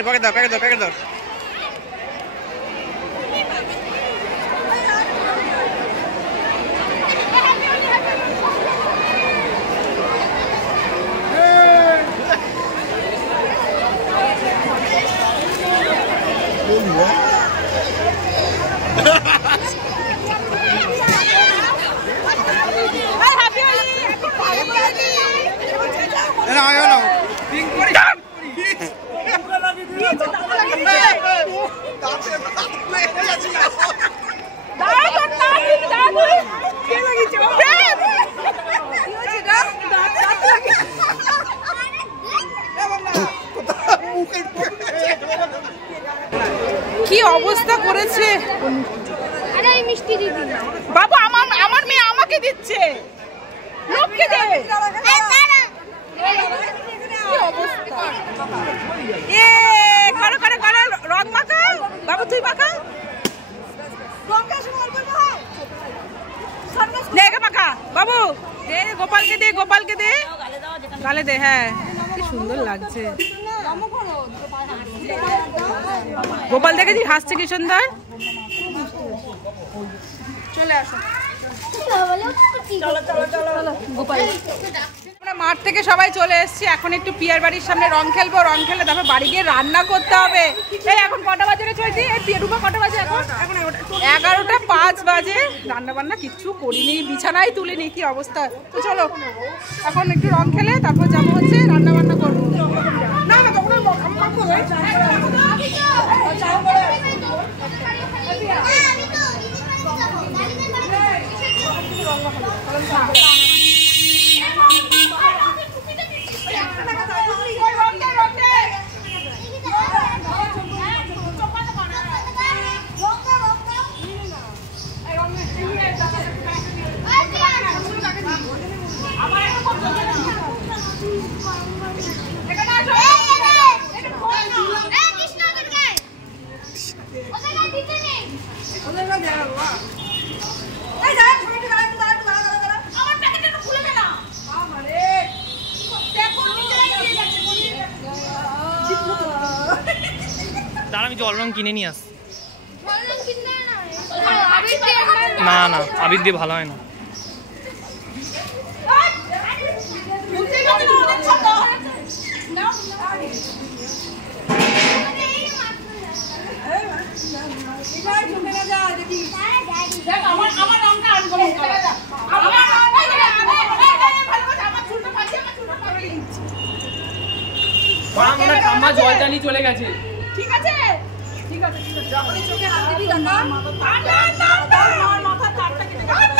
নিয়ে প্যাকেট দাও প্যাকেট দাও প্যাকেট দাও। কি অবস্থা করেছে বাবু, আমার মেয়ে আমাকে দিচ্ছে, লোককে দেবে। এ করো করো করো, রং মাখা বাবু, তুই মাখা মাখা বাবু, দে গোপালকে দে, গোপালকে দে, গালে দে। হ্যাঁ কি সুন্দর লাগছে গোপাল, দেখেছি হাসছে কি সুন্দর। চলে আসো আমরা মাঠ থেকে সবাই চলে এসেছি, এখন একটু পিয়ার বাড়ির সামনে রং খেলবো, রং খেলে তারপর বাড়ি গিয়ে রান্না করতে হবে। এই এখন কটা বাজে রে চলছি, এই রুমা কটা বাজে? এখন 11টা 5 বাজে। রান্না বান্না কিচ্ছু করিনি, বিছানায় তুলিনি, কি অবস্থা। তো চলো এখন একটু রং খেলে তারপর যাবো হচ্ছে রান্না বান্না করবো। না না তখন আমি জল রং কিনে নিয়ে আস। না না আবির দিয়ে ভালো হয় না। জলটা নিয়ে চলে গেছে। ঠিক আছে ঠিক আছে ঠিক আছে, যখনই চোখে হাত দিবি না মাথা তারটা কেটে যাবে।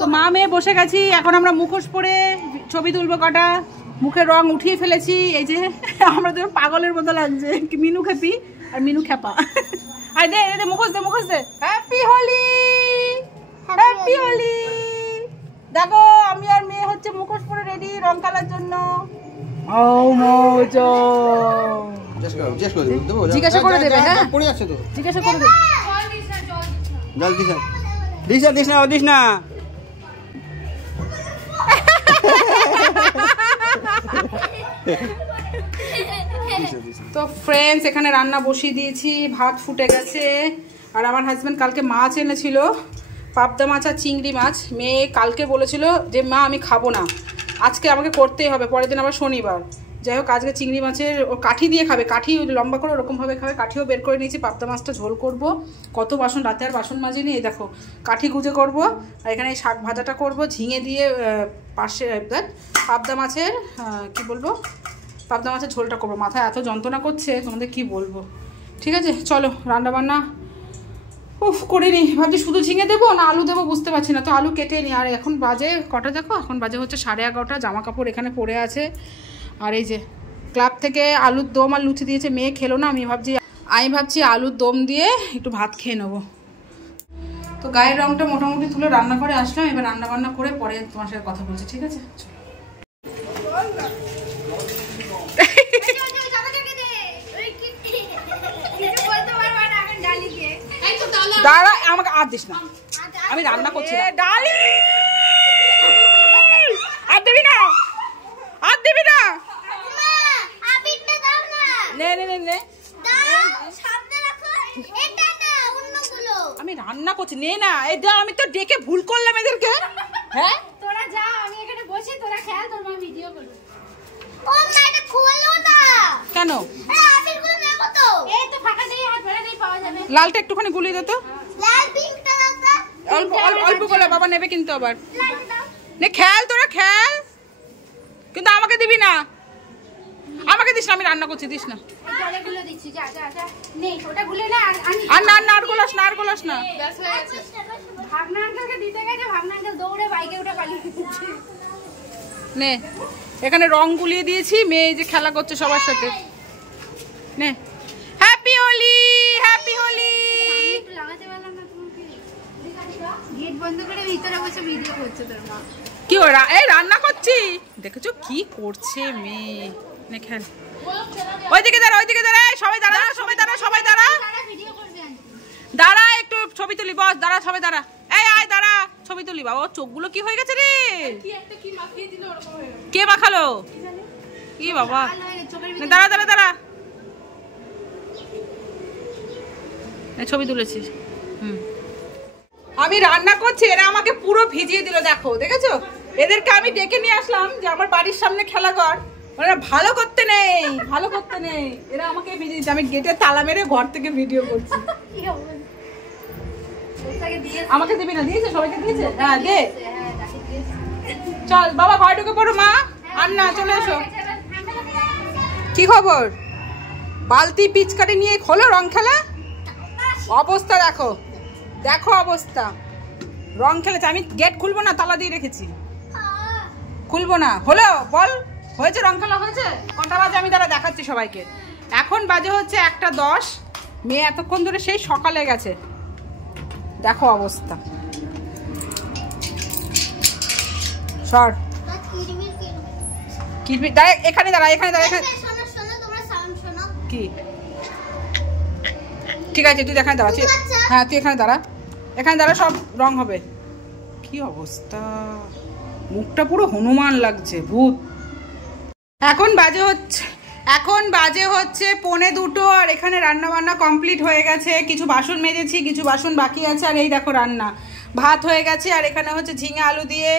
তো মা মেয়ে বসে গেছি, এখন আমরা মুখোশ পরে ছবি তুলবো কটা। মুখের রং উঠিয়ে ফেলেছি, এই যে আমরা তো পাগলের মতো লাগছে, মিনু খেপি আর মিনু খেপা। আর দে দে মুখোশ দে, মুখোশ দে। Happy Holi, happy Holi. দেখো আমি আর মেয়ে হচ্ছে মুখোশ পরে রেডি রং খেলার জন্য। জিজ্ঞাসা করে দেবে, হ্যাঁ জিজ্ঞাসা করে দেবে। জল দিস দিস না দিস না। তো ফ্রেন্ডস এখানে রান্না বসিয়ে দিয়েছি, ভাত ফুটে গেছে। আর আমার হাজব্যান্ড কালকে মাছ এনেছিল, পাবদা মাছ আর চিংড়ি মাছ। মেয়ে কালকে বলেছিল যে মা আমি খাবো না, আজকে আমাকে করতেই হবে, পরের দিন আবার শনিবার। যাই হোক আজকে চিংড়ি মাছের ও কাঠি দিয়ে খাবে, কাঠি লম্বা করে ওরকমভাবে খাবে। কাঠিও বের করে নিয়েছি, পাবদা মাছটা ঝোল করব। কত বাসন, রাতে আর বাসন মাজিনি। এই দেখো কাঠি গুজে করব, আর এখানে শাক ভাজাটা করব ঝিঙে দিয়ে। পাশে পাবদা মাছের কি বলবো, পাবদা মাছের ঝোলটা করবো। মাথায় এত যন্ত্রণা করছে তোমাদের কি বলবো। ঠিক আছে চলো রান্নাবান্না করে নিই। ভাবছি শুধু ঝিঙে দেবো না আলু দেবো বুঝতে পারছি না, তো আলু কেটে নিই। আর এখন বাজে কটা দেখো, এখন বাজে হচ্ছে 11:30। জামা কাপড় এখানে পড়ে আছে। আর এই যে ক্লাব থেকে আলুর দম আর লুচি দিয়েছে, মেয়ে খেলো না। আমি ভাবছি আলুর দম দিয়ে একটু ভাত খেয়ে নেবো। তো গায়ের রঙটা মোটামুটি তুলে রান্না করে আসলাম, এবার রান্না বান্না করে পরে তোমার সাথে কথা বলছি। ঠিক আছে আর দিস না, আমি রান্না করছি। ডালি আর দিবি না, আর দিবি না, নে নে নে নে, আমি রান্না করছি, নে না। এই দেখ আমি তো ডেকে ভুল করলাম এদেরকে। হ্যাঁ তোরা যা, আমি এখানে বসে, তোরা খেল, তোর মা ভিডিও করবে। ও মা এটা খুলো না কেন? আবিরগুলো নেব তো, এই তো ফাঁকা দেই, হাত ভরা দেই, পাওয়া যাবে। লালটা একটুখানি গুলিয়ে দে তো, লাল পিঙ্কটা দাও তো, অল্প অল্প করে, বাবা নেবে কিন্তু আবার। লালটা দাও। নে খেল, তোরা খেল, কিন্তু আমাকে দিবি না, আমাকে দিস না, আমি রান্না করছি, দিস না। এই জলেগুলো দিচ্ছি, যা যা যা, নেই ওটা গুলে না। আর না না, আর গোলাস না, আর গোলাস না। ভাবনা আঙ্কেলকে দিতে গেছে, ভাবনা আঙ্কেল দৌড়ে বাইকে উঠে পালিয়ে গেছে। নে, এখানে রং গুলিয়ে দিয়েছি, মেয়ে যে খেলা করছে সবার সাথে। নে, হ্যাপি হোলি, হ্যাপি হোলি। আমি একটু লাগাতে পারলাম না তোমাকে। গেট বন্ধ করে ভিতরে বসে ভিডিও করছে তোর মা। কি ওরা এই রান্না করছি, দেখেছো কি করছে মেয়ে। নে খেল, ওইদিকে দাঁড়া, ওইদিকে দাঁড়া, সবাই দাঁড়া, সবাই দাঁড়া, সবাই দাঁড়া, সারা ভিডিও করবে আন্টি। দাঁড়া একটু ছবি তুলি, বস দাঁড়া, সবাই দাঁড়া, এই আয় দাঁড়া, ছবি তুলি। বাবা চোখগুলো কি হয়ে গেছে রে, কে মাখালো? কি বাবা, ভালো হয়ে গেছে, চোখের ভিতরে দাঁড়া দাঁড়া দাঁড়া, ছবি তুলেছিস। আমি রান্না করছি, এরা আমাকে পুরো ভিজিয়ে দিল, দেখো দেখেছো? এদেরকে আমি ডেকে নিয়ে আসলাম যে আমার বাড়ির সামনে খেলা কর, ওরা ভালো করতে নেই, ভালো করতে নেই, এরা আমাকে ভিজিয়ে দিচ্ছে। আমি গেটে তালা মেরে ঘর থেকে ভিডিও করছি। কি হবে? ওটাকে দিয়ে আমাকে দিবি না? দিয়েছে, সবাইকে দিয়েছে। হ্যাঁ দে, হ্যাঁ তাকে দিয়ে। চল বাবা ঘরে ঢুকে পড়ো, মা আর না, চলে এসো। কি খবর? বালতি পিচকারি নিয়ে খোলো রং খেলা, অবস্থা দেখো, দেখো অবস্থা, রং খেলেছে। আমি গেট খুলবো না, তালা দিয়ে রেখেছি, খুলবো না। হলো বল, হয়েছে রং খেলা হয়েছে? কটা বাজে আমি তারা দেখাচ্ছি সবাইকে। এখন বাজে হচ্ছে 1:10, মেয়ে এতক্ষণ ধরে সেই সকালে গেছে, দেখো অবস্থা। সর কিরবি, দাঁড়া এখানে, দাঁড়া এখানে, দাঁড়া এখানে। শোনো শোনো, তোমরা সাউন্ড শোনো। কি ঠিক আছে, তুই এখানে দাঁড়া, হ্যাঁ তুই এখানে দাঁড়া, এখানে দাঁড়া, সব রং হবে। কি অবস্থা, মুখটা পুরো হনুমান লাগছে, ভূত। এখন বাজে হচ্ছে 1:45, আর এখানে রান্না বান্না কমপ্লিট হয়ে গেছে। কিছু বাসন মেজেছি, কিছু বাসন বাকি আছে, আর এই দেখো রান্না ভাত হয়ে গেছে। আর এখানে হচ্ছে ঝিঙে আলু দিয়ে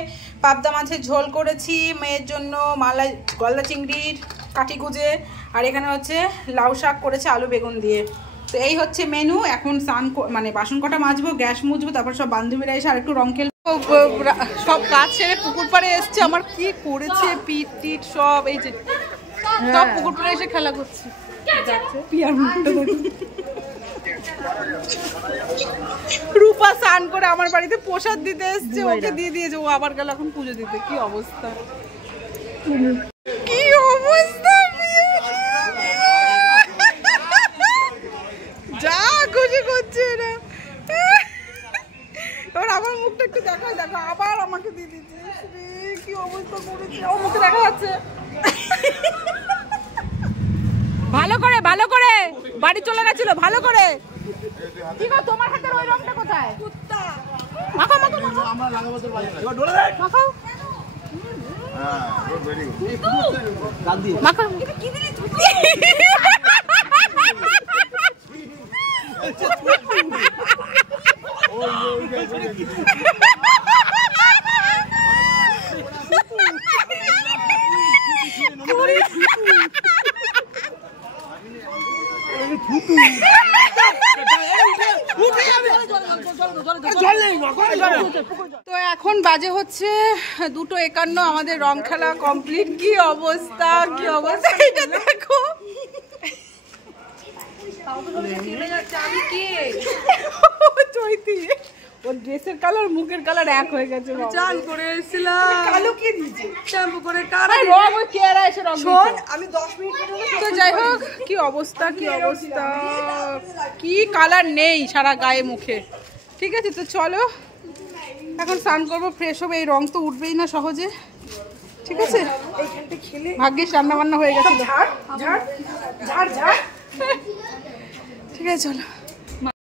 পাবদা মাছের ঝোল করেছি, মেয়ের জন্য মালাই গলদা চিংড়ির কাটি কুজে, আর এখানে হচ্ছে লাউ শাক করেছে আলু বেগুন দিয়ে। তো এই হচ্ছে মেনু। এখন স্নান মানে বাসন কটা মাজবো, গ্যাস মুছবো, তারপর সব বান্ধবীরা এসে আর একটু রং খেলবো। সব কাজ ছেড়ে পুকুর পাড়ে এসছে, আমার কি করেছে পিট টিট সব, এই যে সব পুকুর পাড়ে এসে খেলা করছে। রূপা স্নান করে আমার বাড়িতে প্রসাদ দিতে এসছে, ওকে দিয়ে দিয়েছে, ও আবার গেল এখন পুজো দিতে। কি অবস্থা, কি অবস্থা, যা খুশি করছে এরা। এবার আমার মুখটা একটু দেখো, দেখো আবার আমাকে দিয়ে দিচ্ছে, কি অবস্থা করেছে, আমার মুখে দেখা যাচ্ছে। ভালো করে ভালো করে বাড়ি চলে গেছিল, ভালো করে। কি গো তোমার হাতের ওই রংটা কোথায়? কুত্তা মাখো মাখো মাখো, আমরা লাগাবো তোর বাড়ি, এবার ডলে দে, মাখো। হ্যাঁ গুড, ভেরি গুড, দাঁত দিয়ে মাখো। এটা কি দিলি তুই? তো এখন বাজে হচ্ছে 2:51, আমাদের রং খেলা কমপ্লিট। কি অবস্থা, কি অবস্থা, এটা দেখো। আমি কে চৈতি, ওর ড্রেসের কালার মুখের কালার এক হয়ে গেছে। চান করে এসেছিলাম, কালো কি দিয়েছে শ্যাম্পু করে, কারা রং ওই কেরা এসে রং শোন। আমি 10 মিনিট তো যাই হোক, কি অবস্থা, কি অবস্থা, কি কালার নেই সারা গায়ে মুখে। ঠিক আছে, তো চলো এখন স্নান করবো, ফ্রেশ হবে। এই রং তো উঠবেই না সহজে। ঠিক আছে, ভাগ্যিস রান্না বান্না হয়ে গেছিল। ঠিক আছে চলো।